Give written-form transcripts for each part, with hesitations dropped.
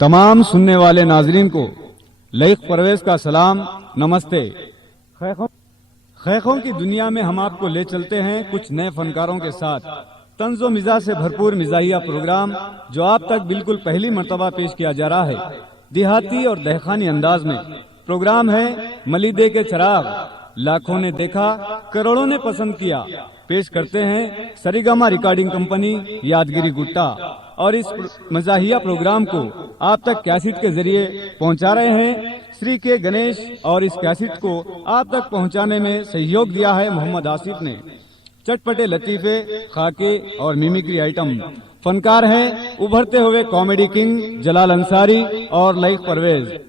तमाम सुनने वाले नाजरीन को लईक परवेज का सलाम, नमस्ते। खैखों की दुनिया में हम आपको ले चलते हैं कुछ नए फनकारों के साथ। तंज़ो मिजाज से भरपूर मिजाहिया प्रोग्राम जो आप तक बिल्कुल पहली मर्तबा पेश किया जा रहा है, देहाती और दहखानी अंदाज में। प्रोग्राम है मलीदे के चराग, लाखों ने देखा, करोड़ों ने पसंद किया। पेश करते हैं सरिगमा रिकॉर्डिंग कंपनी, यादगिरी गुट्टा। और इस मजाहिया प्रोग्राम को आप तक कैसेट के जरिए पहुंचा रहे हैं श्री के गणेश, और इस कैसेट को आप तक पहुंचाने में सहयोग दिया है मोहम्मद आसिफ ने। चटपटे लतीफे, खाके और मिमिक्री आइटम। फनकार हैं उभरते हुए कॉमेडी किंग जलाल अंसारी और लईक परवेज।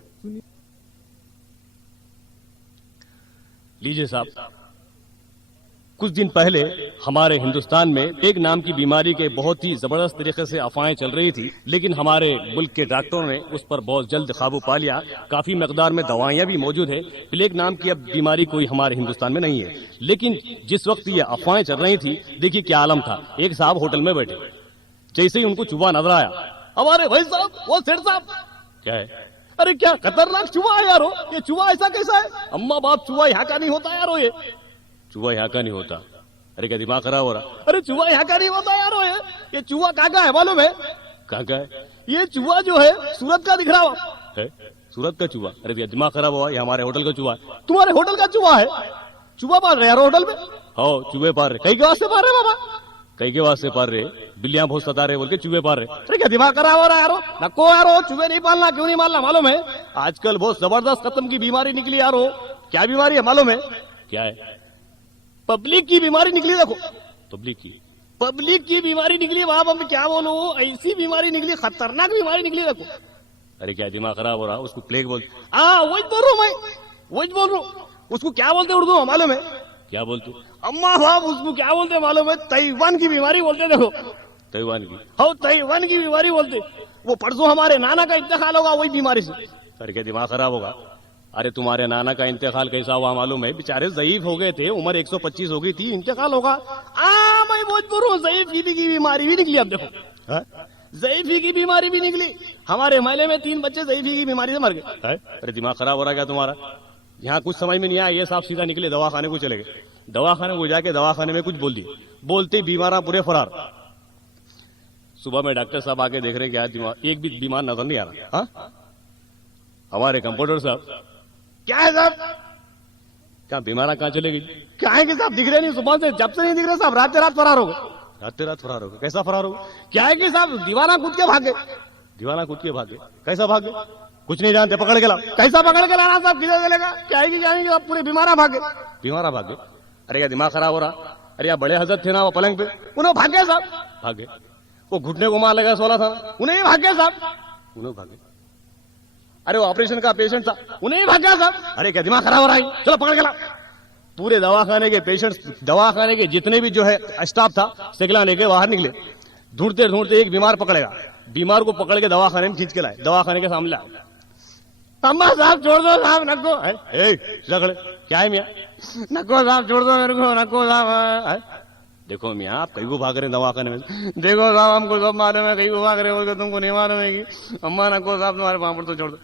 लीजिए साहब, कुछ दिन पहले हमारे हिंदुस्तान में प्लेग नाम की बीमारी के बहुत ही जबरदस्त तरीके से अफवाहें चल रही थी, लेकिन हमारे मुल्क के डॉक्टरों ने उस पर बहुत जल्द काबू पा लिया। काफी मकदार में दवाइयां भी मौजूद है। प्लेग नाम की अब बीमारी कोई हमारे हिंदुस्तान में नहीं है। लेकिन जिस वक्त ये अफवाहें चल रही थी, देखिए क्या आलम था। एक साहब होटल में बैठे, जैसे ही उनको चूहा नजर आया, हमारे भाई साहब, वो सेठ साहब, क्या है? अरे क्या खतरनाक चूहा है यारो, ये चूहा ऐसा कैसा है? अम्मा बाप, चूहा यहाँ का नहीं होता यारो, ये चूहा यहाँ का नहीं होता। अरे क्या दिमाग खराब हो रहा? अरे चूहा यहाँ का नहीं होता यारो, ये चूहा कहाँ का है मालूम है? कहाँ का है? ये चूहा जो है सूरत का दिख रहा है। सूरत का चूहा? अरे भैया दिमाग खराब हुआ, ये हमारे होटल का चूहा है। तुम्हारे होटल का चूहा है? चूहा पाल रहे यारो होटल में? हाँ चूहे पाल रहे। कई के वास्ते पाल रहे बाबा? कई के वास्ते पाल रहे, बिल्लियां बहुत सता रहे बोल के चूहे पाल रहे। अरे क्या दिमाग खराब हो रहा है यारो? नको यारो, चूहे नहीं पालना। क्यों नहीं पालना मालूम है? आजकल बहुत जबरदस्त खत्म की बीमारी निकली यारो। क्या बीमारी है मालूम है? क्या है? पब्लिक की बीमारी निकली। देखो, पब्लिक की बीमारी निकली। बाप अब क्या बोलूं, ऐसी बीमारी निकली, खतरनाक बीमारी निकली। देखो, अरे क्या दिमाग खराब हो रहा? उसको प्लेग बोल। वही बोल रहा हूं मैं, वही बोल रहा हूं। उसको क्या बोलते उर्दू में मालूम है? क्या बोलते? अम्मा बाप, उसको क्या बोलते मालूम है? ताइवान की बीमारी बोलते। देखो, ताइवान की, हाँ ताइवान की बीमारी बोलते। वो परसों हमारे नाना का इंतकाल होगा वही बीमारी से। अरे क्या दिमाग खराब होगा? अरे तुम्हारे नाना का इंतकाल कैसा हुआ मालूम है? बेचारे ज़ईफ हो गए थे, उम्र 125 हो गई थी, इंतकाल होगा। मैं बहुत बोल रहा हूँ, ज़ईफी की बीमारी भी निकली। अब देखो, ज़ईफी की बीमारी भी निकली। हमारे महल्ले में 3 बच्चे ज़ईफी की बीमारी से मर गए। अरे दिमाग खराब हो रहा क्या तुम्हारा? यहाँ कुछ समझ में नहीं आया। ये साहब सीधा निकले दवाखाने को चले गए। दवाखाने को जाके दवाखाने में कुछ बोल दिए, बोलते ही बीमार पूरे फरार। सुबह में डॉक्टर साहब आके देख रहे क्या दिमाग, एक भी बीमार नजर नहीं आ रहा। हमारे कंपाउंडर साहब, क्या है साहब? क्या बीमारा कहाँ चले गई? क्या है कि साहब दिख रहे नहीं, सुबह से जब से नहीं दिख रहे साहब, रात रात फरार हो गए। रात फरार हो गए? कैसा फरार हो? क्या है कि साहब दीवाना कूद के भागे। दीवाना कूद के भागे? कैसा भागे? कुछ नहीं जानते, पकड़ के ला। कैसा पकड़ के लाना साहब? किधर चलेगा? क्या है कि जानेंगे आप? पूरे बीमारा भागे। बीमारा भागे? अरे क्या दिमाग खराब हो रहा? अरे यार बड़े हजरत थे ना वो पलंग पे, उन्हें भागे साहब, भागे। वो घुटने को मार लगा 16 था, उन्हें ही भागे साहब, उन्हें भागे। अरे वो ऑपरेशन का पेशेंट था, उन्हें ही भागा साहब। अरे क्या दिमाग खराब हो रहा है? चलो पकड़ के ला। पूरे दवाखाने के पेशेंट्स, दवाखाने के जितने भी जो है स्टाफ था, सिगला लेके बाहर निकले। ढूंढते ढूंढते एक बीमार पकड़ेगा, बीमार को पकड़ के दवाखाने में खींच के लाए, दवाखाने के सामने लाए। अम्मा साहब छोड़ दो साहब, नको। क्या है मियाँ? नको साहब छोड़ दो मेरे को, नको साहब। देखो मियाँ, आप कहीं को भाग रहे हैं दवाखाने में? देखो साहब हमको सब मालूम है, कहीं को भाग रहे हो, तुमको नहीं मालूम है कि? अम्मा नको साहब, तुम्हारे वहां पर तो छोड़ दो।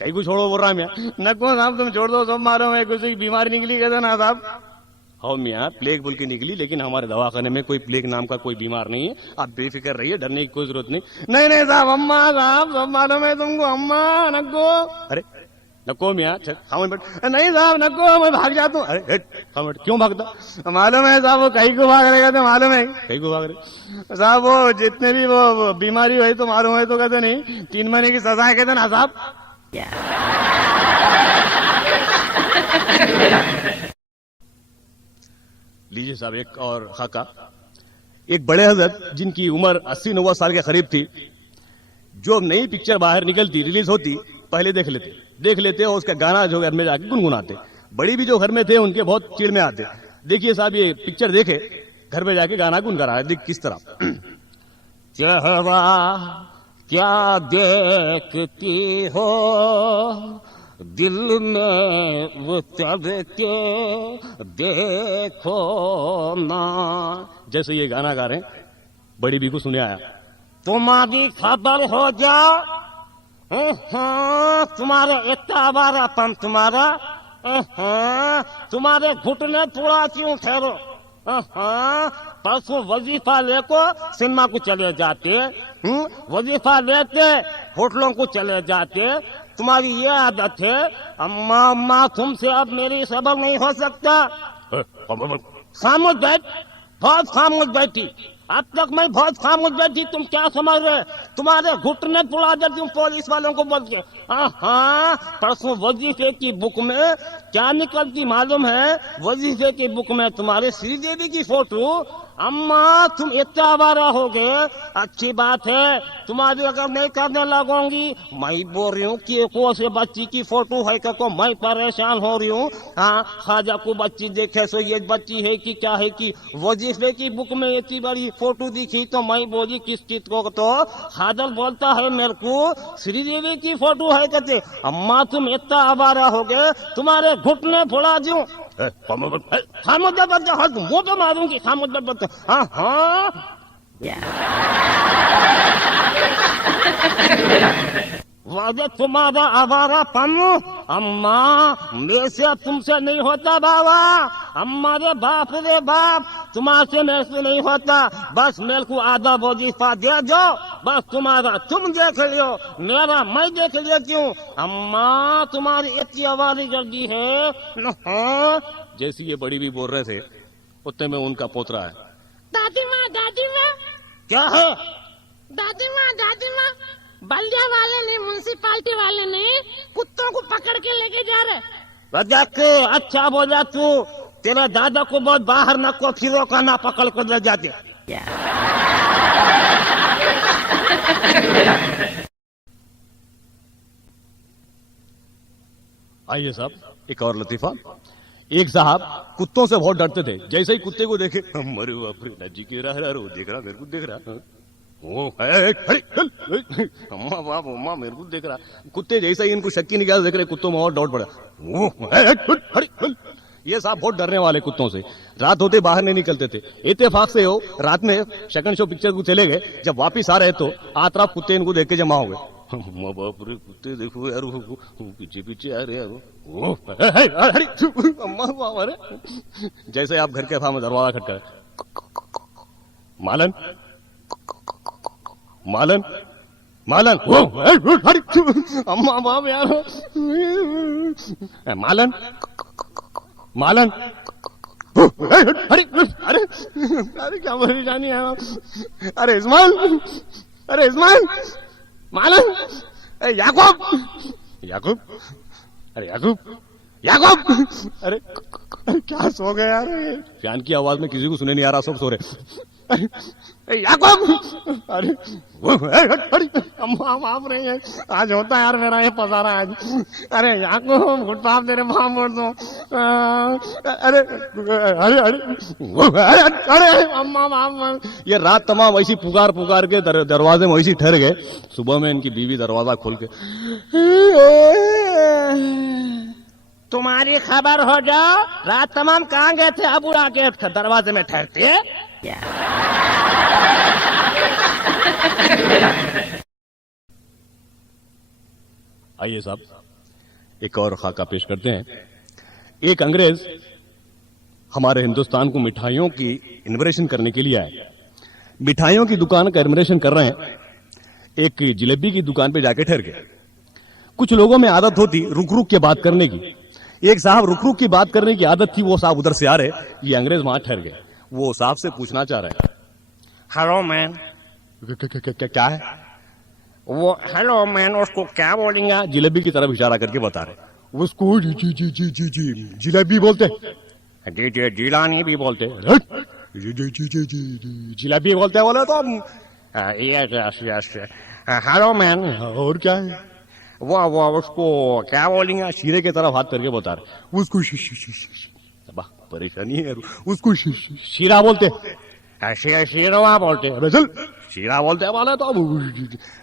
कहीं को छोड़ो बोल रहा है मियाँ। नको साहब तुम छोड़ दो, सब मालूम है, किसी की बीमारी निकली कहते ना साहब। हाँ मियाँ, प्लेग बोल के निकली, लेकिन हमारे दवाखाने में कोई प्लेग नाम का कोई बीमार नहीं है। आप बेफिक्र रहिए, डरने की कोई जरूरत नहीं। नहीं नहीं साहब, अम्मा साहब सब मालूम है तुमको। अम्मा नको। अरे नको मियाँ, खामन बैठ। नहीं साहब नको, मैं भाग जाता हूँ। अरे खामन, क्यों भागता? मालूम है साहब, वो कहीं को भाग रहेगा तो मालूम है। कहीं को भाग रहे साहब? वो जितने भी वो बीमारी हुई तो मालूम है तो कहते नहीं, 3 महीने की सजा है कहते ना साहब। लीजिए साहब एक और खाका। एक बड़े हजरत जिनकी उम्र 80-90 साल के करीब थी, जो नई पिक्चर बाहर निकलती, रिलीज होती, पहले देख लेते और उसका गाना जो घर में जाके गुनगुनाते। बड़ी भी जो घर में थे उनके बहुत चिड़ में आते। देखिए साहब ये पिक्चर देखे, घर में जाके गाना गुनगुना देख किस तरह। चेहरा क्या देखती हो, दिल में वो के देखो ना। जैसे ये गाना गा रहे हैं, बड़ी भी को सुने आया। तुम्हारी खबर हो जा तुम्हारे इतना आवारापन तुम्हारा, तुम्हारे घुटने थोड़ा क्यों ठहरो। परसों वजीफा लेको सिनेमा को चले जाते, वजीफा लेते होटलों को चले जाते। तुम्हारी ये आदत है। अम्मा अम्मा तुमसे अब मेरी सबर नहीं हो सकता। खामोश बैठ, बहुत खामोश बैठी। अब तक मैं बहुत खामोश बैठी, तुम क्या समझ रहे? तुम्हारे घुटने तुड़ा देती हूँ पुलिस वालों को बोल के। परसों वजीफे की बुक में क्या निकलती मालूम है? वजीफे की बुक में तुम्हारे श्रीदेवी की फोटो। अम्मा तुम इतना आवारा हो गए, अच्छी बात है। तुम्हारी अगर नहीं करने लगोगी, मैं बोल रही हूँ कि को से बच्ची की फोटो है को मैं परेशान हो रही हूँ। हाँ, खाजा को बच्ची देखे सो ये बच्ची है कि क्या है कि वजीफे की बुक में इतनी बड़ी फोटो दिखी तो मैं बोली किस चीज को, तो खादर बोलता है मेरे को श्रीदेवी की फोटो है कहते। अम्मा तुम इतना आवारा हो गए, तुम्हारे घुटने फुला दूं। वो तो मारूंगी। हाँ वादे तुम्हारा आवारापन अम्मा मेरे से तुमसे नहीं होता बाबा। अम्मा रे बाप तुम्हारे मेरे से नहीं होता। बस मेरे को आधा वजीफा दे दो, बस तुम्हारा तुम देख लियो, मेरा मैं देख लियो। क्यों अम्मा तुम्हारी इतनी आवारी गर्दी है। जैसी ये बड़ी भी बोल रहे थे उतने में उनका पोतरा है। दादी माँ क्या है? दादी माँ बल्दिया वाले ने, म्युनिसिपालिटी वाले ने कुत्तों को पकड़ के लेके जा रहे। रजाक अच्छा बोला तू। तेरे दादा को बहुत बाहर न को फिरो का ना पकड़ कर ले जाते। आइए साहब, एक और लतीफा। एक साहब कुत्तों से बहुत डरते थे। जैसे ही कुत्ते को देखे, अरे बाप रे, नजी के रहा वो देख रहा, मेरे को देख रहा। अम्मा बाप अम्मा मेरे को देख रहा। कुत्ते जैसे ही इनको शक्की नहीं किया देख रहे, कुत्तों में और डाउट पड़ा। ये साहब बहुत डरने वाले कुत्तों से। रात होते बाहर नहीं निकलते थे। इत्तेफाक से हो रात में सेकंड शो पिक्चर को चले गए। जब वापिस आ रहे तो आतराफ कुत्ते इनको देख के जमा हो गए। अम्मा बाप रे, कुत्ते देखो यार, पीछे पीछे आ रहे यार। अम्मा बाप अरे, जैसे आप घर के सामने दरवाजा खटका, मालन मालन मालन, अम्मा बाप यार, मालन मालन, अरे अरे अरे क्या परेशानी है। अरे इस्माइल, अरे इस्माइल, मालन, याकूब याकूब, अरे याकूब याकूब, अरे क्या सो गए यार। फैन की आवाज में किसी को सुने नहीं आ रहा, सब सो रहे। याकूब, अरे अम्मा बाप रही है। आज होता यार मेरा ये पसारा आज। अरे याकूब घुटपाप तेरे माँ मोड़ दो। अरे अरे अरे अरे अम्मा बाप। ये रात तमाम ऐसी पुकार पुकार के दरवाजे में ऐसी ठहर गए। सुबह में इनकी बीवी दरवाजा खोल के, तुम्हारी खबर हो जाओ, रात तमाम कहाँ गए थे? अबू राकेट दरवाजे में ठहरते। आइए साहब, एक और खाका पेश करते हैं। एक अंग्रेज हमारे हिंदुस्तान को मिठाइयों की इन्वेशन करने के लिए आए। मिठाइयों की दुकान का इन्वेशन कर रहे हैं। एक जलेबी की दुकान पे जाके ठहर गए। कुछ लोगों में आदत होती रुक रुक के बात करने की। एक साहब रुक रुक की बात करने की आदत थी। वो साहब उधर से आ रहे, ये अंग्रेज वहां ठहर गए। वो साहब से पूछना चाह रहे हैं, हेलो मैन। क्या है वो? हेलो मैन उसको क्या बोलेंगे? जलेबी की तरफ इशारा करके बता रहे। उसको जी जी जी जी जी जी जलेबी बोलते, जी जी जिलानी भी बोलते, जी जी जी जी जी जलेबी बोलते बोले तो यस यस। Hello man. और क्या है? वो उसको क्या बोलेंगे? शीरे की तरफ हाथ करके बता रहे। उसको परेशानी है। उसको शीरा बोलते, शीरवा बोलते। अरे चल शीरा बोलते वाला तो।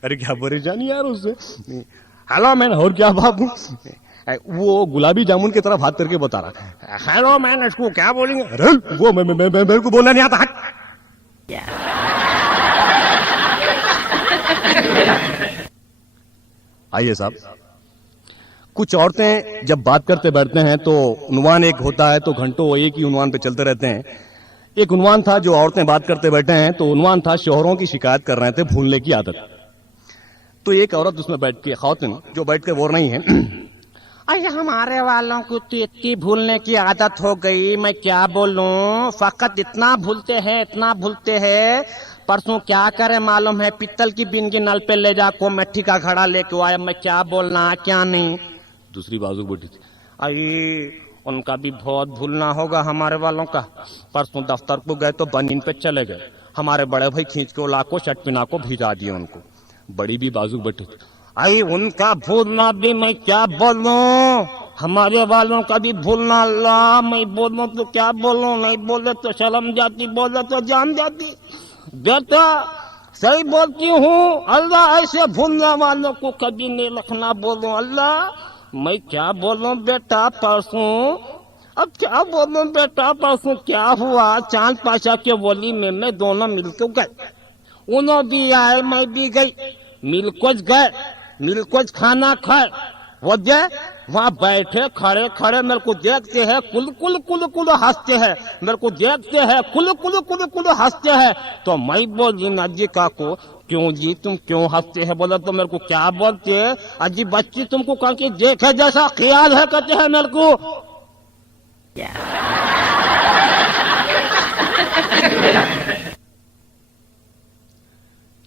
अरे क्या परेशानी यार उससे। Hello man. और क्या बाबू? वो गुलाबी जामुन की तरफ हाथ करके बता रहा। हेलो मैन उसको क्या बोलेंगे? अरे वो मेरे को बोलना नहीं आता। आइए साहब, कुछ औरतें जब बात करते बैठते हैं तो उन्वान एक होता है, तो घंटों वो एक ही उन्वान पे चलते रहते हैं। एक उन्वान था जो औरतें बात करते बैठे हैं, तो उन्वान था शौहरों की शिकायत कर रहे थे भूलने की आदत। तो एक औरत उसमें बैठ के, खातिन जो बैठ के बोल रही है, अरे हमारे वालों को तो इतनी भूलने की आदत हो गई, मैं क्या बोलूं, फकत इतना भूलते हैं। परसों क्या करे मालूम है, पित्तल की बिन की नल पे ले जाको मिट्टी का घड़ा लेके आया, मैं क्या बोलना क्या नहीं। दूसरी बाजू बैठी थी, अरे उनका भी बहुत भूलना होगा हमारे वालों का। परसों दफ्तर को गए तो बनीन पे चले गए, हमारे बड़े भाई खींच के ला को शर्ट पिना को भिजा दिए उनको। बड़ी भी बाजू बैठी थी, अरे उनका भूलना भी मैं क्या बोलूं, हमारे वालों का भी भूलना। अल्लाह, मैं बोलूं तो क्या बोलूं, नहीं बोले तो शर्म जाती, बोले तो जान जाती। बेटा सही बोलती हूँ, अल्लाह ऐसे भूलने वालों को कभी नहीं रखना। बोलूं अल्लाह, मैं क्या बोलूं बेटा, परसों अब क्या बोलूं बेटा, परसों क्या हुआ, चांद पाशा के वली में मैं दोनों मिलकर गए, उन्होंने भी आए मैं भी गई, मिलकोज गए, मिलकोज खाना खाए। वो वहाँ बैठे खड़े खड़े मेरे को देखते हैं, कुल कुल कुल कुल हंसते हैं, मेरे को देखते हैं, कुल कुल कुल कुल हंसते हैं। तो मैं बोली अजी का को, क्यों जी तुम क्यों हंसते हैं? बोला तो मेरे को क्या बोलते, अजी बच्ची तुमको कहीं देखे जैसा ख्याल है, कहते हैं मेरे को।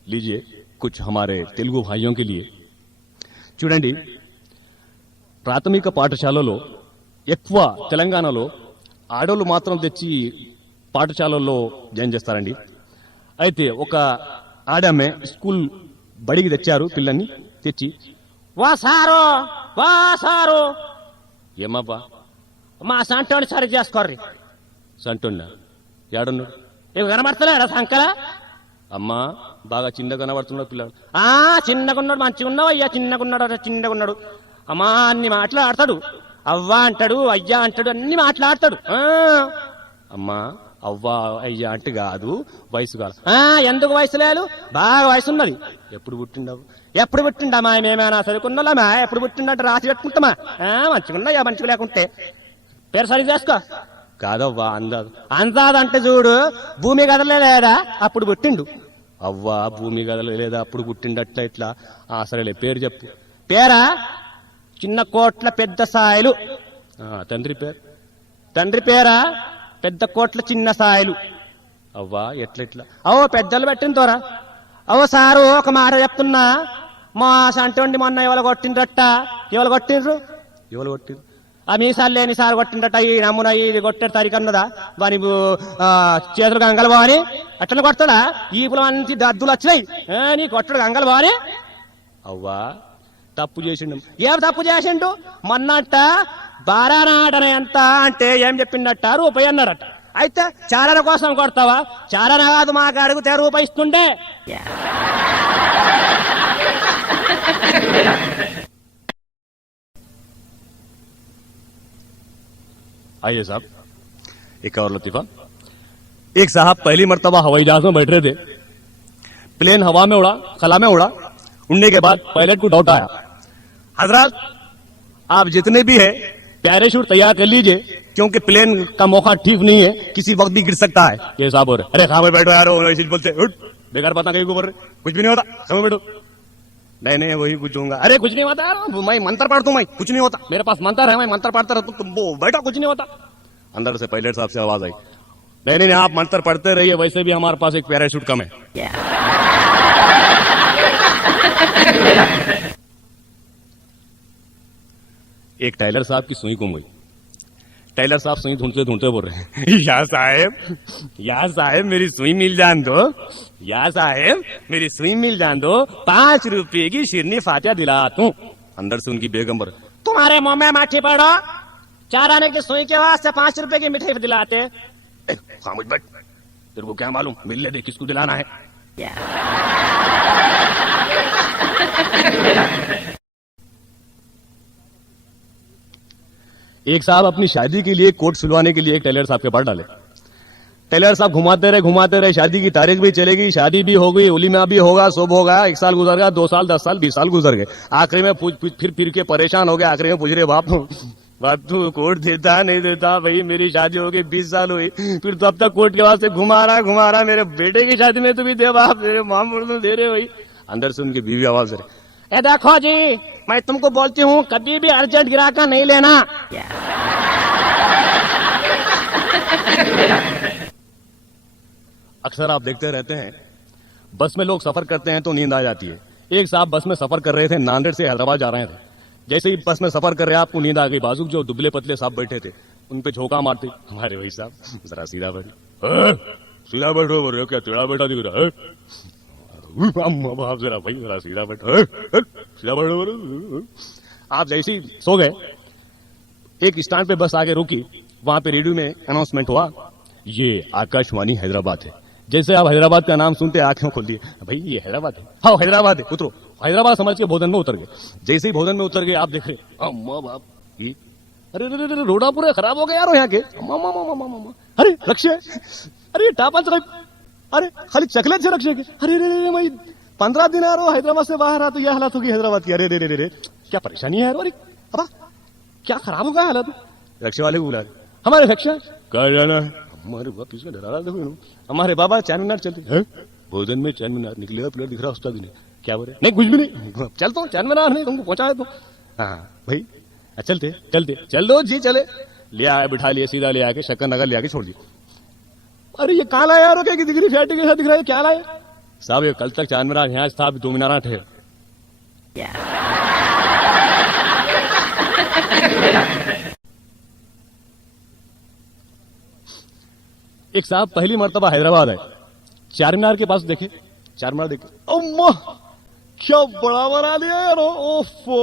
लीजिए कुछ हमारे तेलुगु भाइयों के लिए చూడండి, ప్రాథమిక పాఠశాలలో ఎక్కువ తెలంగాణలో ఆడోళ్ళు మాత్రం తెచ్చి పాఠశాలల్లో జాయిన్ చేస్తారండి. అయితే ఒక ఆడమే స్కూల్ బడికి తెచ్చారు పిల్లల్ని తెచ్చి, వా సారు ఏమబ్బా మా సంటోని సరి చేసుకోర్రి. సంటున్నా ఏడన్నాడు? ఇవి కనబడతలేడా సంకల? అమ్మా బాగా చిన్నగా కనబడుతున్నాడు పిల్లాడు. చిన్నగా ఉన్నాడు, మంచిగా ఉన్నావు అయ్యా, చిన్నగా ఉన్నాడు. అమ్మా అన్ని మాట్లాడతాడు, అవ్వ అంటాడు, అయ్యా అంటాడు, అన్ని మాట్లాడతాడు. అమ్మా అవ్వ అయ్యా అంటే కాదు, వయసు కాదు. ఎందుకు వయసు లేదు, బాగా వయసు ఉన్నది. ఎప్పుడు పుట్టిండవు? ఎప్పుడు పుట్టిండమ్మా, మేమేనా చదువుకున్నామా, ఎప్పుడు పుట్టిండంటే రాసి పెట్టుకుంటామా? మంచిగా ఉన్నాయా, మంచిగా లేకుంటే పేరు సరి చేసుకో. కాదవ్వా, అందాదు. అందాదంటే చూడు, భూమి కదలే లేదా అప్పుడు పుట్టిండు. అవ్వా భూమి కదల లేదా అప్పుడు పుట్టిండట్ల ఇట్లా. సరేలే పేరు చెప్పు. పేరా చిన్న కోట్ల పెద్ద సాయలు. తండ్రి పేరు? తండ్రి పేరా పెద్ద కోట్ల చిన్న సాయలు. అవ్వా ఎట్లెట్లా? పెద్దలు పెట్టిన తోరా. సారు ఒక మాట చెప్తున్నా, మా సంటి మొన్న ఇవాళ కొట్టిండ్రట. ఇవాళ కొట్టిండ్రు? ఎవరు కొట్టిండ్రు? మీసాలు లేని సార్ కొట్టిండట. ఈ నమ్మున ఇది కొట్టే తరిక అన్నదా, వాని చేతులు గంగలు బాని అట్లా కొడతాడా? ఈ మంచి దద్దులు వచ్చినాయి, నీ కొట్టడు గంగలు బాని. అవ్వా తప్పు చేసిండు. ఏం తప్పు చేసిండు? మొన్నట బారానాడనే ఎంత అంటే ఏం చెప్పిండట, రూపాయి అన్నాడట. అయితే చారణ కోసం కొడతావా? చారణ కాదు, మాకు అడిగితే రూపాయి ఇస్తుండే. आइए साहब, एक और लतीफा। एक साहब पहली मर्तबा हवाई जहाज में बैठ रहे थे, प्लेन हवा में उड़ा, खला में उड़ा। उड़ने के बाद पायलट को डाउट आया, हजरत आप जितने भी है पैराशूट तैयार कर लीजिए, क्योंकि प्लेन का मौका ठीक नहीं है, किसी वक्त भी गिर सकता है। ये साहब हो रहे, अरे खामे बैठो यार, ऐसे बोलते बेकार बात कहीं ऊपर, कुछ भी नहीं होता, समय बैठो। नहीं वही कुछ होगा। अरे कुछ नहीं होता यार, मैं मंत्र पढ़ता हूँ, मैं कुछ नहीं होता, मेरे पास मंत्र है, मैं मंत्र पढ़ता रहता हूँ, तुम वो बैठा, कुछ नहीं होता। अंदर से पायलट साहब से आवाज आई, नहीं आप मंत्र पढ़ते रहिए, वैसे भी हमारे पास एक पैराशूट कम है। एक टाइलर साहब की सुई गुम गई। टाइलर साहब सुई ढूंढते ढूंढते बोल रहे हैं, या साहब मेरी सुई मिल जान दो, या साहब मेरी सुई मिल जान दो, 5 रुपए की शिरनी फातिया दिलाता हूँ। अंदर से उनकी बेगम पर, तुम्हारे मुंह में माटी पड़ो, 4 आने की सुई के वास्ते 5 रुपए की मिठाई दिलाते। खामोश बैठ, तेरे को क्या मालूम, मिलने दे किसको दिलाना है। एक साहब अपनी शादी के लिए कोट सिलवाने के लिए एक टेलर साहब के पास डाले। टेलर साहब घुमाते रहे, शादी की तारीख भी चलेगी, शादी भी हो गई, उलीमा भी होगा, सब होगा, 1 साल गुजर गया, 2 साल, 10 साल, 20 साल गुजर गए। आखिरी में फिर के परेशान हो गए, आखिरी में पूछ रहे बाप तू कोर्ट देता नहीं देता, भाई मेरी शादी हो गई 20 साल हुई, फिर तो अब तक कोर्ट के वास्ते घुमा रहा, मेरे बेटे की शादी में तो भी दे बाप, मेरे मामूल दे रहे भाई। अंदर से उनकी बीवी आवाज रहे, ए देखो जी, मैं तुमको बोलती हूँ कभी भी अर्जेंट गिराका नहीं लेना। अक्सर आप देखते रहते हैं बस में लोग सफर करते हैं तो नींद आ जाती है। एक साहब बस में सफर कर रहे थे, नांदेड़ से हैदराबाद जा रहे थे। जैसे ही बस में सफर कर रहे आपको नींद आ गई, बाजू जो दुबले पतले साहब बैठे थे उन पे झोंका मारते, हमारे भाई साहब जरा सीधा बैठो बोल रहे, क्या टेढ़ा बैठा दिख रहा है, आप जरा भाई जरा सीधा बैठो, सीधा बैठो। आप जैसे ही सो गए, एक स्टैंड पे बस आके रुकी, वहां पे रेडियो में अनाउंसमेंट हुआ, ये आकाशवाणी हैदराबाद है। जैसे आप हैदराबाद का नाम सुनते आंखें खोल दिए, भाई ये हैदराबाद है, हाँ हैदराबाद है, उतरो। हैदराबाद समझ के भोजन में उतर गए। जैसे ही भोजन में उतर गए आप देख रहे, अम्मा बाप ये, अरे रोडा पूरे खराब हो गए यार यहाँ के, अरे रक्षे, अरे टापा, अरे खाली चकलेट से रक्षे के, अरे मैं 15 दिन आ रहा हूँ हैदराबाद से बाहर आ, तो यह हालत होगी हैदराबाद की, अरे रे क्या परेशानी है यार, अरे अब क्या खराब होगा हालत। रक्षा वाले को बुला रहे, हमारे रक्षा कहा जाना है, हमारे बाप इसमें डरा रहा देखो, हमारे बाबा 4 मीनार चलते हैं, भोजन में 4 मीनार निकलेगा, प्लेट दिख रहा उस्ताद ने, क्या बोले, नहीं कुछ भी नहीं, चलता हूँ 4 मीनार नहीं तुमको पहुंचा देता हूँ, हाँ भाई चलते चल दो जी, चले ले आए, बिठा लिए, सीधा ले आके शक्कर नगर ले आके छोड़ दिया। अरे ये कहाँ लाया यार, क्या दिख रही फैटी के साथ दिख रहा है, क्या लाया साहब, ये कल तक 4 मीनार यहाँ था, 2 मीनार थे। एक साहब पहली मर्तबा हैदराबाद है, 4 मीनार के पास देखे, 4 मीनार देखे, अम्मा क्या बड़ा बना दिया यार, ओफो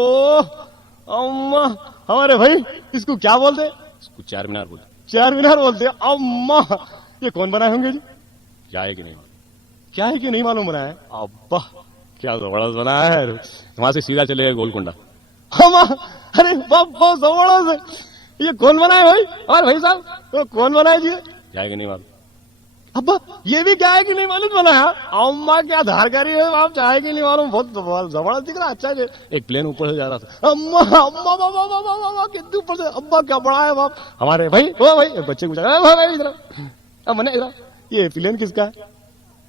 अम्मा, हमारे भाई इसको क्या बोलते, इसको 4 मीनार बोलते, 4 मीनार बोलते, अम्मा ये कौन बनाए होंगे जी, क्या है कि नहीं मालूम बनाया है, अब्बा क्या जबरदस्त बनाया है। वहां से सीधा चले गए गोलकुंडा, हम अरे बहुत जबरदस्त, ये कौन बनाए भाई, और भाई साहब तो कौन बनाए जी, क्या है कि नहीं मालूम, अब्बा ये भी क्या है कि नहीं मालूम बनाया, अम्मा क्या धारकारी है, आप चाहे कि नहीं मालूम, बहुत जबरदस्त दिख रहा, अच्छा है। एक प्लेन ऊपर से जा रहा था, अम्मा अम्मा बाबा कितने ऊपर से, अब्बा क्या बड़ा है बाप, हमारे भाई ओ भाई बच्चे को इधर मैंने इधर, ये प्लेन किसका है,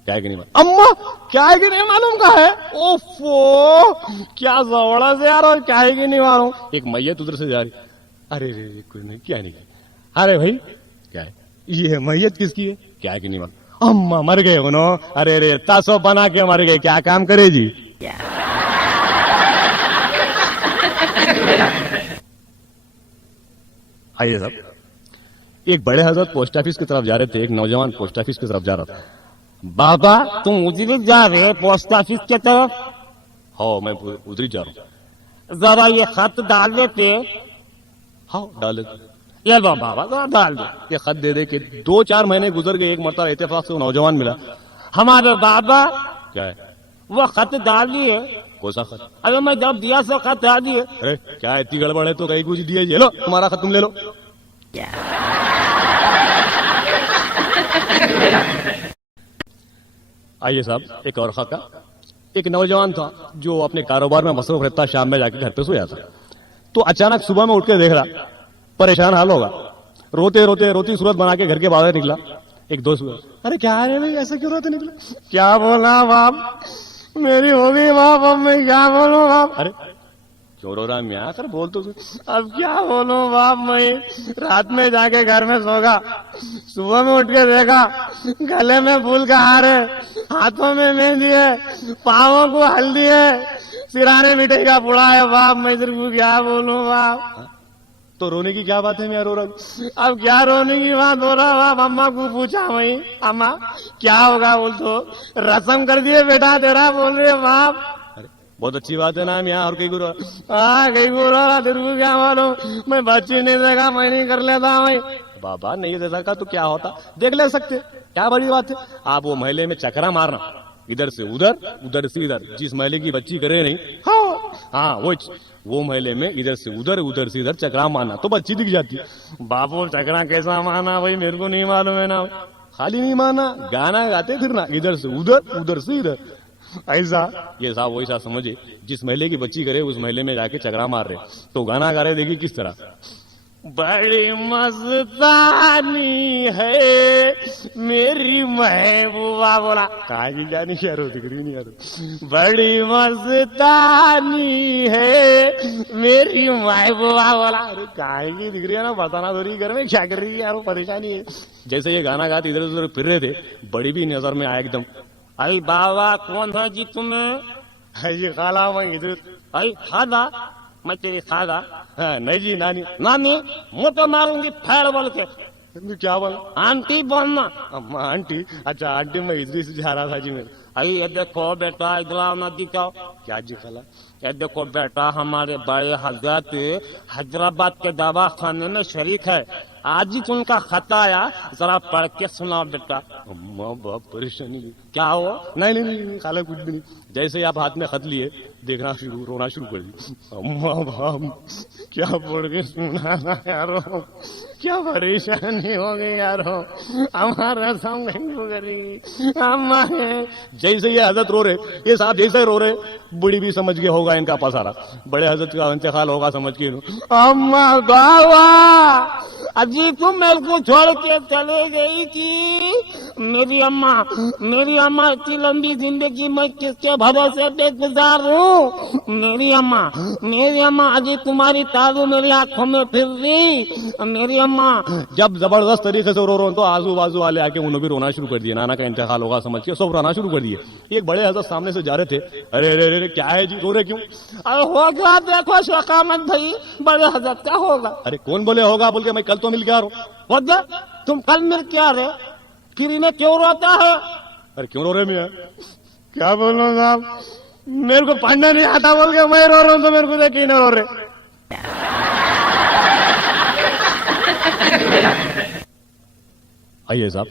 क्या है कि नहीं मालूम, अम्मा क्या है कि नहीं मालूम का है, ओफो क्या जबरदस्त यार, और क्या है कि नहीं मालूम। एक मैयत उधर से जा रही, अरे रे कुछ नहीं, क्या नहीं, अरे भाई क्या है, ये मैयत किसकी है, क्या है कि नहीं मालूम, अम्मा मर गए उन्होंने, अरे रे तासो बना के मर गए, क्या काम करे जी। आइए साहब, एक बड़े हजरत पोस्ट ऑफिस की तरफ जा रहे थे, एक नौजवान पोस्ट ऑफिस की तरफ जा रहा था। बाबा तुम उधर जा रहे पोस्ट ऑफिस की तरफ, हाँ मैं उधर ही जा रहा हूँ, जरा ये खत डाल देते, हाँ डाल देते, ये लो बाबा जरा डाल दो, ये खत दे दे के 2-4 महीने गुजर गए, एक मरतबा इत्तेफाक से वो नौजवान मिला, हमारे बाबा क्या है, वो खत डाल दिए, कौन सा खत, अरे मैं जब दिया सो खत डाल दिए, अरे क्या इतनी गड़बड़ है, तो कहीं कुछ दिए, ये लो तुम्हारा खत तुम ले लो। आइए साहब, एक और खाका, एक नौजवान था जो अपने कारोबार में मसरूफ रहता, शाम में जाके घर पे सोया था, तो अचानक सुबह में उठ के देख रहा, परेशान हाल होगा, रोती सूरत बना के घर के बाहर निकला। एक दोस्त हुआ, अरे क्या है भाई ऐसे क्यों रोते निकला, क्या बोला बाप, मेरी हो गई बाप, अब मैं क्या बोलूं बाप, अरे क्यों रो रहा मैं आकर बोल तो, अब क्या बोलूं बाप, मैं रात में जाके घर में सोगा, सुबह में उठ के देखा गले में फूल का हार है, हाथों में मेहंदी है, पाँवों को हल्दी है, सिराने मिठाई का पुड़ा है बाप, मैं सिर्फ क्या बोलूं बाप। तो रोने की क्या बात है, मैं रो रहा हूँ, अब क्या रोने की बात हो रहा बाप, अम्मा को पूछा वही, अम्मा क्या होगा, बोल तो रस्म कर दिए बेटा तेरा, बोल रहे बाप, बहुत अच्छी बात है ना, हम यहाँ और कहीं गुरु, हाँ कहीं गुरु, तेरे को क्या मालूम, मैं बच्ची नहीं देखा, मैं नहीं कर लेता वही, बाबा नहीं दे सका तो क्या होता, देख ले सकते, क्या बड़ी बात है। आप वो महले में चक्रा मारना, इधर से उधर, उधर से इधर, जिस महले की बच्ची करे नहीं, हाँ वो महले में इधर से उधर चक्रा मारना तो बच्ची दिख जाती है। बाबू चक्रा कैसा मारना भाई मेरे को नहीं मालूम है ना, खाली नहीं माना, गाना गाते फिरना, इधर से उधर उधर से इधर। ऐसा ये साहब वैसा समझे जिस महिले की बच्ची करे उस महिले में जाके चकरा मार रहे, तो गाना गा रहे, देखिए किस तरह। बड़ी मस्तानी है मेरी महबूबा, बोला कहा की क्या नहीं यार, दिख रही नहीं यार। बड़ी मस्तानी है मेरी महबूबा, बोला अरे कहा की दिख रही है ना, बताना तो रही घर में क्या कर रही है यार, परेशानी है। जैसे ये गाना गाते इधर उधर फिर रहे थे, बड़ी भी नजर में आया एकदम। अरे बाबा कौन था जी तुम्हें? ये खाला मैं इधर। अरे खादा, मैं तेरी खादा। हाँ, नहीं जी नानी। नानी मुँह पे मारूंगी फैड़ बोल के। क्या बोल? आंटी बोलना। अम्मा आंटी? अच्छा आंटी मैं इधर से जा रहा था जी मैं। अरे ये देखो बेटा, इधर आओ ना दिखाओ। क्या जी खाला? ये देखो बेटा, हमारे बड़े हजरत हैदराबाद के दवा खाने में शरीक है, आज ही उनका खत आया, जरा पढ़ के सुनाओ बेटा। अम्मा बाप परेशानी। क्या हो? नहीं नहीं नहीं खाला कुछ भी नहीं। जैसे आप हाथ में खत लिए देखना शुरू, रोना शुरू कर दी। अम्मा बाप क्या पढ़ के सुनाना यारो, क्या परेशानी हो गई यारो, हमारा समझ करेगी अम्मा है। जैसे ये हजरत रो रहे, ये साहब जैसे रो रहे, बुढ़ी भी समझ के होगा इनका पसारा, बड़े हजरत का इंतकाल होगा समझ के। अम्मा बाबा अजी तुम मेरे को छोड़ के चले गई थी। मेरी अम्मा इतनी लंबी जिंदगी मैं किसके भरोसे पे गुजारूं? मेरी अम्मा अजी तुम्हारी तारू मेरी आंखों में फिर रही। मेरी अम्मा जब जबरदस्त तरीके से रो रहे तो आजू बाजू वाले आके उन्होंने भी रोना शुरू कर दिया, नाना का इंतकाल होगा समझ के सब रोना शुरू कर दिए। एक बड़े हजरत सामने से जा रहे थे, अरे अरे अरे क्या है जी, रो रहे क्यों? अरे होगा देखो शकामत भाई, बड़े हजरत का होगा। अरे कौन बोले होगा बोल के, मैं कल तो मिल के आ रहा हूँ। तुम कल मिल के आ रहे, फिर इन्हें क्यों रोता है? अरे क्यों रो रहे मियाँ? क्या बोल रहा हूँ साहब, मेरे को पढ़ना नहीं आता बोल के मैं रो रहा हूँ, तो मेरे को देख नहीं रो रहे। आइए साहब,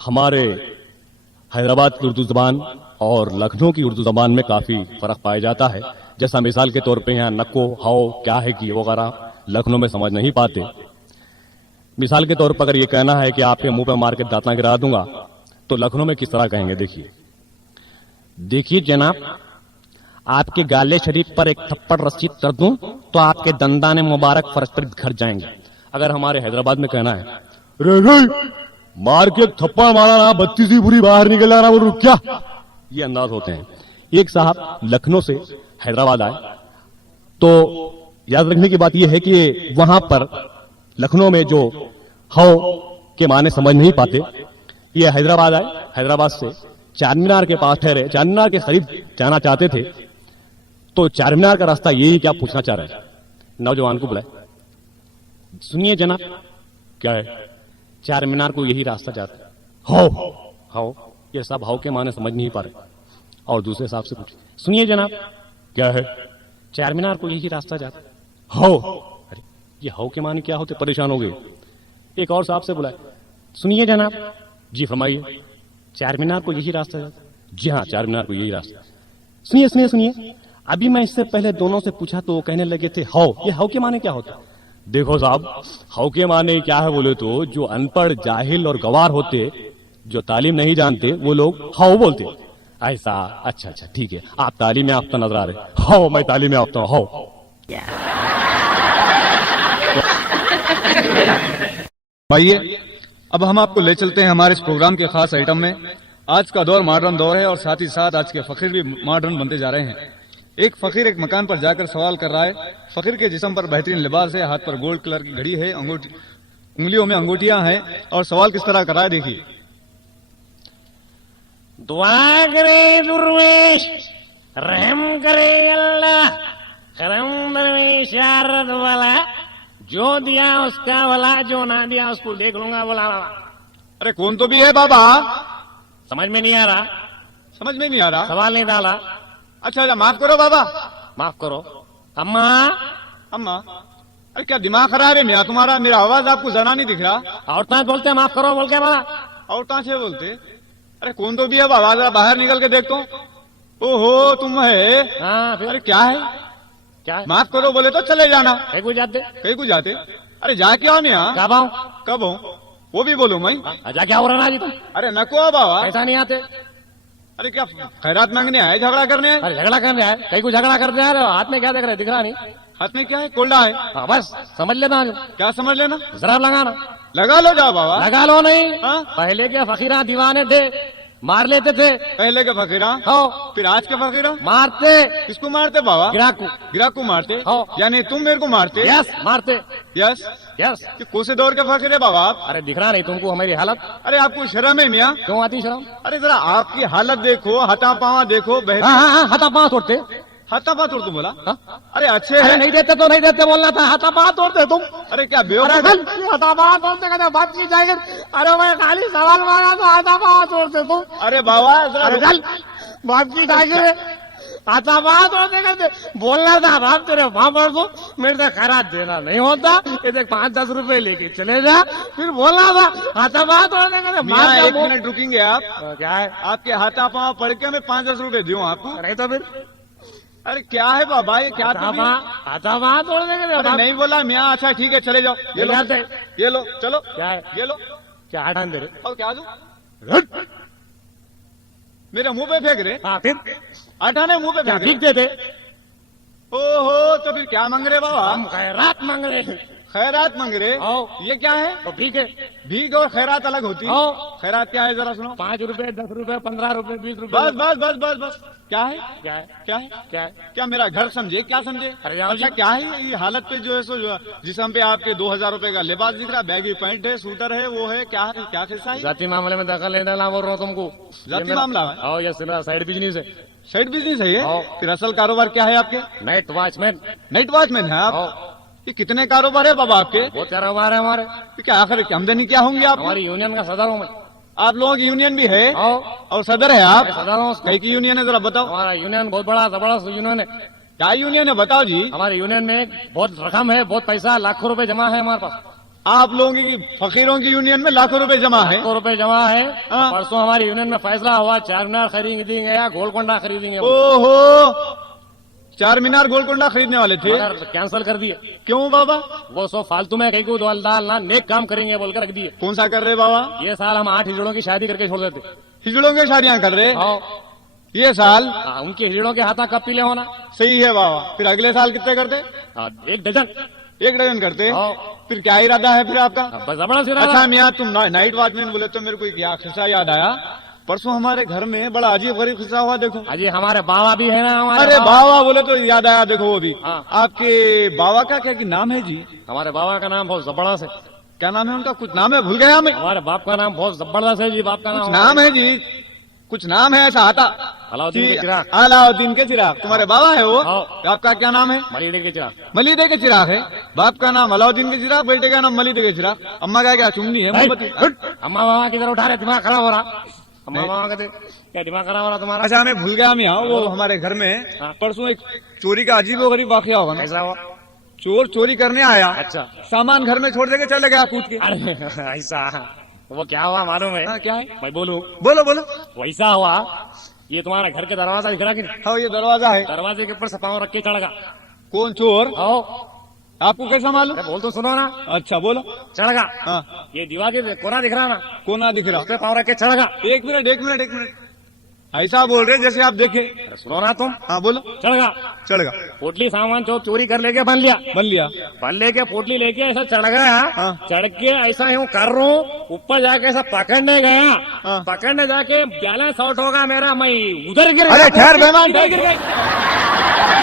हमारे हैदराबाद की उर्दू जबान और लखनऊ की उर्दू जबान में काफी फर्क पाया जाता है। जैसा मिसाल के तौर पे यहाँ नको हाओ क्या है कि वगैरह लखनऊ में समझ नहीं पाते। मिसाल के तौर पर अगर ये कहना है कि आपके मुंह पे मार के दांतना गिरा दूंगा, तो लखनऊ में किस तरह कहेंगे? देखिए जनाब, आपके गाले शरीफ पर एक थप्पड़ रसीद कर दूं तो आपके दंदाने मुबारक फर्श पर घर जाएंगे। अगर हमारे हैदराबाद में कहना है, रे मार के थप्पड़ मारा ना, बत्ती सी पूरी बाहर निकल रहा, वो रुक क्या, ये अंदाज होते हैं। एक साहब लखनऊ से हैदराबाद आए, तो याद रखने की बात यह है कि वहां पर लखनऊ में जो हाउ के माने समझ नहीं पाते। ये हैदराबाद आए, हैदराबाद से चार मीनार के पास ठहरे, चार मीनार के करीब जाना चाहते थे, तो चार मीनार का रास्ता यही क्या पूछना चाह रहे हैं। नौजवान को बुलाए, सुनिए जनाब, क्या है? चार मीनार को यही रास्ता जाता है। हाउ ये सब हाउ के माने समझ नहीं पा रहे। और दूसरे साहब से पूछे, सुनिए जनाब, क्या है? चार मीनार को यही रास्ता जाता है। हाउ, अरे ये हाउ के माने क्या होते, परेशान हो गए। एक और साहब से बुलाए, सुनिए जनाब, जी फरमाइए, चार मीनार को यही रास्ता जाता है। जी हाँ, चार मीनार को यही रास्ता। सुनिए सुनिए सुनिए, अभी मैं इससे पहले दोनों से पूछा तो वो कहने लगे थे हाउ। ये हाउ के माने क्या होता? देखो साहब, हाउ के माने क्या है बोले तो, जो अनपढ़ जाहिल और गवार होते, जो तालीम नहीं जानते, वो लोग हाउ बोलते। ऐसा, अच्छा अच्छा ठीक है, आप तालीम याफ्ता नजर आ रहे। हाउ, मैं तालीम याफ्ता हूं, हाउ। आइए अब हम आपको ले चलते हैं हमारे इस प्रोग्राम के खास आइटम में। आज का दौर मॉडर्न दौर है और साथ ही साथ आज के फकीर भी मॉडर्न बनते जा रहे हैं। एक फकीर एक मकान पर जाकर सवाल कर रहा है। फकीर के जिस्म पर बेहतरीन लिबास है, हाथ पर गोल्ड कलर की घड़ी है, उंगलियों में अंगूठियां हैं, और सवाल किस तरह कर रहा है देखिए। दुआ करे दुर्वेश, रहम करे अल्लाह, करम दरवेश यारद वाला, जो दिया उसका वाला, जो ना दिया उसको देख लूंगा बोला। अरे कौन तो भी है बाबा? समझ में नहीं आ रहा? समझ में नहीं आ रहा? सवाल नहीं डाला? अच्छा माफ करो बाबा। माफ करो। अम्मा, अम्मा, अरे क्या दिमाग खराब है मियां तुम्हारा? मेरा आवाज आपको जरा नहीं दिख रहा? औरतें बोलते माफ करो बोल के बोला। औरतें से बोलते? अरे कौन तो भी है बाबा, जरा बाहर निकल के देखता हूँ। ओहो तुम है? हाँ फिर अरे क्या है? क्या है? माफ करो बोले तो चले जाना। कहीं को जाते? कहीं को जाते? अरे जा के आओ मियां। कब आऊं? कब हो? वो भी बोलूं मैं? जा क्या हो रहा ना जी तुम? अरे नको बाबा, ऐसा नहीं आते। अरे क्या खैरात मांगने आए, झगड़ा करने आए? अरे झगड़ा करने आए, कहीं को झगड़ा करने आ रहे हो? हाथ में क्या देख रहे, दिख रहा नहीं? हाथ में क्या है? कोल्डा है। हाँ बस समझ लेना, क्या समझ लेना? जरा लगाना। लगा लो जाओ बाबा। लगा लो नहीं, हाँ? पहले के फकीरा दीवाने थे, मार लेते थे। पहले के फकीरा, हाँ फिर आज के फकीरा मारते। किसको मारते बाबा? गिराक को। गिराक को मारते? हाँ। यानी तुम मेरे को मारते? यस मारते। यस। यस। कि कौन से दौर के फकीर है बाबा आप? अरे दिख रहा नहीं तुमको हमारी हालत? अरे आपको शर्म है मियाँ? क्यों आती शर्म? अरे जरा आपकी हालत देखो, हथा पावा देखो, हाँ हाँ हाँ, हाथा पाँव तोड़ते। हथा पा तोड़ तुम बोला? हाँ? अरे अच्छे अरे है। नहीं देते तो नहीं देते बोलना था, हाथा पाँव तोड़ते तुम। अरे क्या अरे बेवकूफ? चल, हाथा पाँव तोड़ते कहते बात की जाएगी। अरे मैं खाली सवाल मांगा तो हाथा पाँव तोड़ते तुम। अरे बाबा अरे जरा चल, बाप की जाएगी। हाथा पाँव तोड़ते कहते बोलना था, बाप तेरे वहां पर दो, मेरे से खैरात देना नहीं होता, ये देख 5-10 रुपए लेके चले जा, फिर बोलना था हाथा पाँव तोड़ते कहते मियाँ एक मिनट रुकेंगे आप? क्या है? आपके हाथा पावा पढ़ के मैं 5-10 रुपए दूं आपको? नहीं तो फिर अरे क्या है बाबा ये क्या तुम? हाथा पाँव तोड़ने के अरे नहीं बोला मियाँ, अच्छा ठीक है चले जाओ। ये लो, ये लो, चलो। क्या है? ये लो। क्या हटान दे रहे? और क्या दूं? मेरे मुंह पे फेंक रहे? हाँ फिर हटाने मुंह पे क्या फेंक रहे? भीख देते? ओहो, तो फिर क्या मांग रहे बाबा? हम खैरात मांग रहे हैं। खैरात मांग रहे? आओ। ये क्या है? तो भीख है। भीख और खैरात अलग होती है? आओ। खैरात क्या है जरा सुनो। 5 रुपए, 10 रुपए, 15 रुपए, 20 रुपए। बस बस बस बस बस। क्या है? क्या है? क्या है? क्या है? क्या मेरा घर समझे? क्या समझे? अरे जाओ अच्छा जी। क्या है ये हालत पे जो है सो जिसम पे आपके 2000 रुपए का लिबास दिख रहा, बैगी पैंट है, सूटर है, वो है क्या है? क्या किस्सा है? जाति मामले में दखल नहीं डालना बोल रहा हूँ तुमको। जाति मामला है? आओ ये सिला साइड बिजनेस है। साइड बिजनेस है ये? हाँ। फिर असल कारोबार क्या है आपके? Night watchman. नाइट वॉचमैन है आप? आओ। ये कितने कारोबार है बाबा आपके? बहुत कारोबार है हमारे। तो क्या आखिर आमदनी क्या होंगी आप? हमारी यूनियन का सदर हूँ मैं। आप लोगों की यूनियन भी है आओ। और सदर है आप? मैं सदर हूँ उसका। कई की यूनियन है जरा बताओ? हमारा यूनियन बहुत बड़ा जबरदस्त यूनियन है। क्या यूनियन है बताओ जी? हमारे यूनियन में बहुत रकम है, बहुत पैसा, लाखों रुपए जमा है हमारे पास। आप लोगों की फकीरों की यूनियन में लाखों रुपए जमा है? लाखों रुपए जमा है। हाँ। परसों हमारी यूनियन में फैसला हुआ, चार मीनार खरीदेंगे या गोलकोंडा खरीदेंगे। ओहो, 4 मीनार गोलकोंडा खरीदने वाले थे? मगर कैंसिल कर दिए। क्यों बाबा? वो सो फालतू में कहीं को दाल दाल ना नेक काम करेंगे बोलकर रख दिए। कौन सा कर रहे बाबा? ये साल हम 8 हिजड़ों की शादी करके छोड़ देते। हिजड़ों की शादियां कर रहे आओ। ये साल? उनके हिजड़ों के हाथा कब पीले होना। सही है बाबा। फिर अगले साल कितने करते? 1 डजन। 1 डजन करते? आओ। फिर क्या इरादा है फिर आपका? बस जबरदस्त इरादा। अच्छा मियाँ तुम नाइट वॉचमैन बोले तो मेरे को एक किस्सा याद आया। परसों हमारे घर में बड़ा अजीब गरीब किस्सा हुआ देखो। अजी हमारे बाबा भी है ना हमारे। अरे बाबा बोले तो याद आया देखो वो भी। हाँ। आपके बाबा का क्या कि नाम है जी? हमारे बाबा का नाम बहुत जबरदस्त है। क्या नाम है उनका? कुछ नाम है भूल गया मैं। हमारे बाप का नाम बहुत जबरदस्त है जी। बाप का कुछ नाम नाम है जी, कुछ नाम है ऐसा आता। अलाउद्दीन के चिराग। अलाउद्दीन के चिराग। तुम्हारे बाबा है वो? हाँ। आपका क्या नाम है? मलीडे के चिराग। मलीदे के चिराग है। बाप का नाम अलाउद्दीन के चिराग, बेटे का नाम मलीदे के चिराग। अम्मा का क्या चुमनी है? मोमबत्ती। अम्मा बाबा किधर उठा रहे, दिमाग खराब हो रहा। अम्मा बाबा कहते क्या दिमाग खराब हो रहा तुम्हारा? अच्छा मैं भूल गया मियाँ, वो हमारे घर में हाँ। परसों एक चोरी का अजीब गरीब वाकया होगा ना। कैसा हुआ? चोर चोरी करने आया, अच्छा। सामान घर में छोड़ देके चले गया कूद के। अरे ऐसा वो क्या हुआ मालूम है? हाँ, क्या है? मैं बोलूं? बोलो बोलो। वैसा हुआ, ये तुम्हारे घर के दरवाजा दिख रहा कि नहीं? हाँ ये दरवाजा है। दरवाजे के ऊपर से पाँव रख के चढ़ गया। कौन चोर? आओ। आपको कैसा मालूम? अरे बोल तो सुनो ना। अच्छा बोलो। चढ़ गया। हाँ ये दीवार के कोना दिख रहा ना, कोना दिख रहा? उस पे पाँव रख के चढ़ गया। एक मिनट एक मिनट एक मिनट, ऐसा बोल रहे जैसे आप देखे। अरे सुनो ना तुम। हाँ बोलो। चढ़ गया। चढ़ गया। पोटली सामान चोरी कर लेके बन लिया। बन लिया। बन लेके पोटली लेके ऐसा चढ़ गया। हाँ। चढ़ के ऐसा यूं कर रहा हूँ, ऊपर जाके ऐसा पकड़ने गया। हाँ। पकड़ने जाके बैलेंस आउट होगा मेरा, मैं उधर गिर अरे गया। ठहर बेईमान, इधर गिर गई।